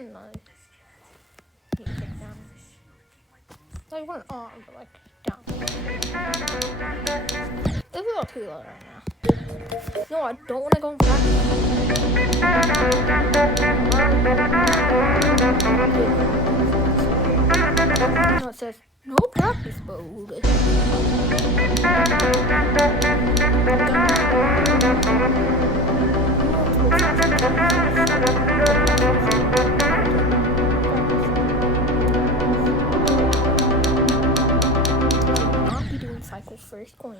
kind of need to take down. Like one arm, but like down. It's a little too low right now. No, I don't want to go back. No, it says no practice mode. Not be doing cycles first going.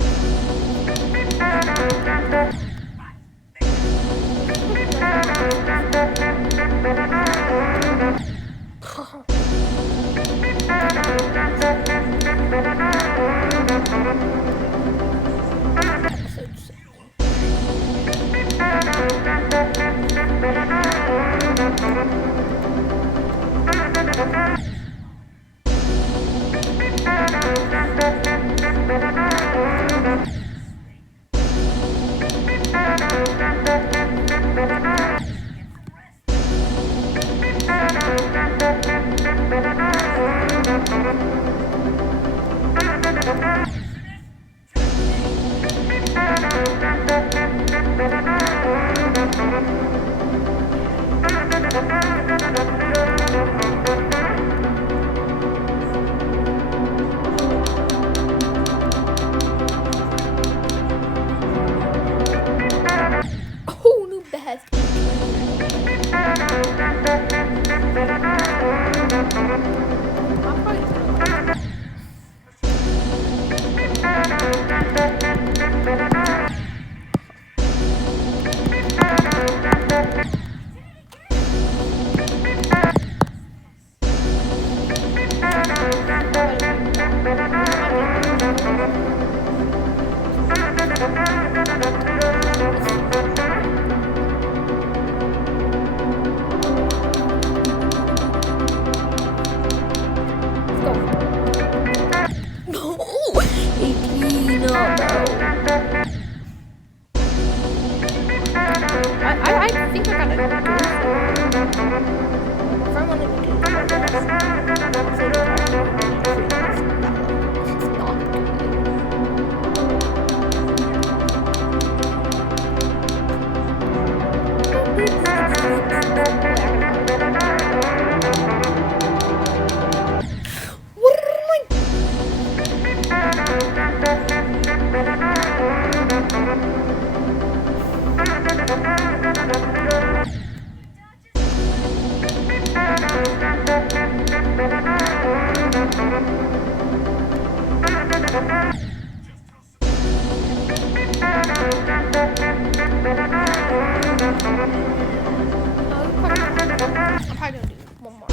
Oh, new best. I think I got it. If I wanted to do I'm probably gonna do one more.